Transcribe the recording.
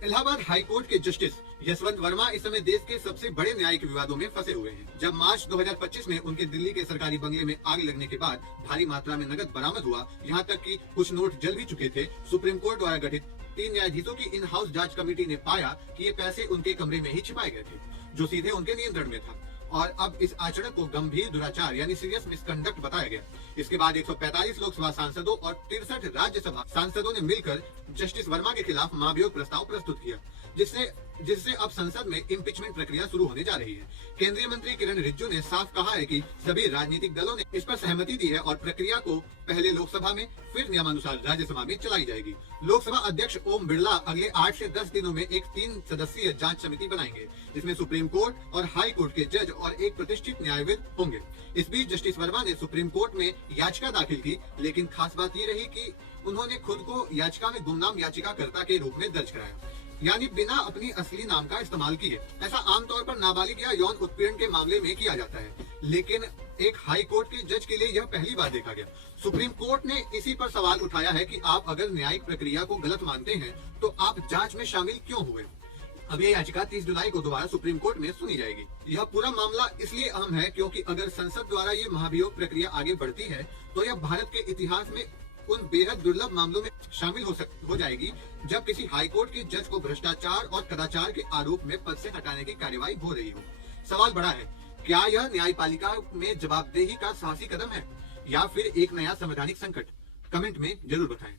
Allahabad high court के justice Yashwant Verma इस समय देश के सबसे बड़े न्यायिक विवादों में फंसे हुए हैं। जब मार्च 2025 में उनके दिल्ली के सरकारी बंगले में आग लगने के बाद भारी मात्रा में नकद बरामद हुआ, यहाँ तक कि कुछ नोट जल भी चुके थे। सुप्रीम कोर्ट द्वारा गठित 3 न्यायाधीशों की इन हाउस जांच कमेटी ने पाया कि ये पैसे उनके कमरे में ही छिपाए गए थे, जो सीधे उनके नियंत्रण में था। और अब इस आचरण को गंभीर दुराचार यानी सीरियस मिसकंडक्ट बताया गया। इसके बाद 145 लोकसभा सांसदों और 63 राज्यसभा सांसदों ने मिलकर जस्टिस वर्मा के खिलाफ महाभियोग प्रस्ताव प्रस्तुत किया, जिससे अब संसद में इम्पीचमेंट प्रक्रिया शुरू होने जा रही है। केंद्रीय मंत्री किरण रिजिजू ने साफ कहा है कि सभी राजनीतिक दलों ने इस पर सहमति दी है और प्रक्रिया को पहले लोकसभा में फिर नियमानुसार राज्यसभा में चलाई जाएगी। लोकसभा अध्यक्ष ओम बिरला अगले 8 से 10 दिनों में एक 3 सदस्यीय जांच समिति बनाएंगे, जिसमें सुप्रीम कोर्ट और हाई कोर्ट के जज और एक प्रतिष्ठित न्यायविद होंगे। इस बीच जस्टिस वर्मा ने सुप्रीम कोर्ट में याचिका दाखिल की, लेकिन खास बात ये रही कि उन्होंने खुद को याचिका में गुमनाम याचिकाकर्ता के रूप में दर्ज कराया, यानी बिना अपनी असली नाम का इस्तेमाल किए। ऐसा आमतौर पर नाबालिग या यौन उत्पीड़न के मामले में किया जाता है, लेकिन एक हाई कोर्ट के जज के लिए यह पहली बार देखा गया। सुप्रीम कोर्ट ने इसी पर सवाल उठाया है कि आप अगर न्यायिक प्रक्रिया को गलत मानते हैं तो आप जांच में शामिल क्यों हुए। अब यह याचिका 30 जुलाई को दोबारा सुप्रीम कोर्ट में सुनी जाएगी। यह पूरा मामला इसलिए अहम है क्योंकि अगर संसद द्वारा ये महाभियोग प्रक्रिया आगे बढ़ती है तो यह भारत के इतिहास में उन बेहद दुर्लभ मामलों में शामिल हो जाएगी जब किसी हाई कोर्ट के जज को भ्रष्टाचार और कदाचार के आरोप में पद से हटाने की कार्यवाही हो रही हो। सवाल बड़ा है, क्या यह न्यायपालिका में जवाबदेही का साहसी कदम है या फिर एक नया संवैधानिक संकट? कमेंट में जरूर बताएं।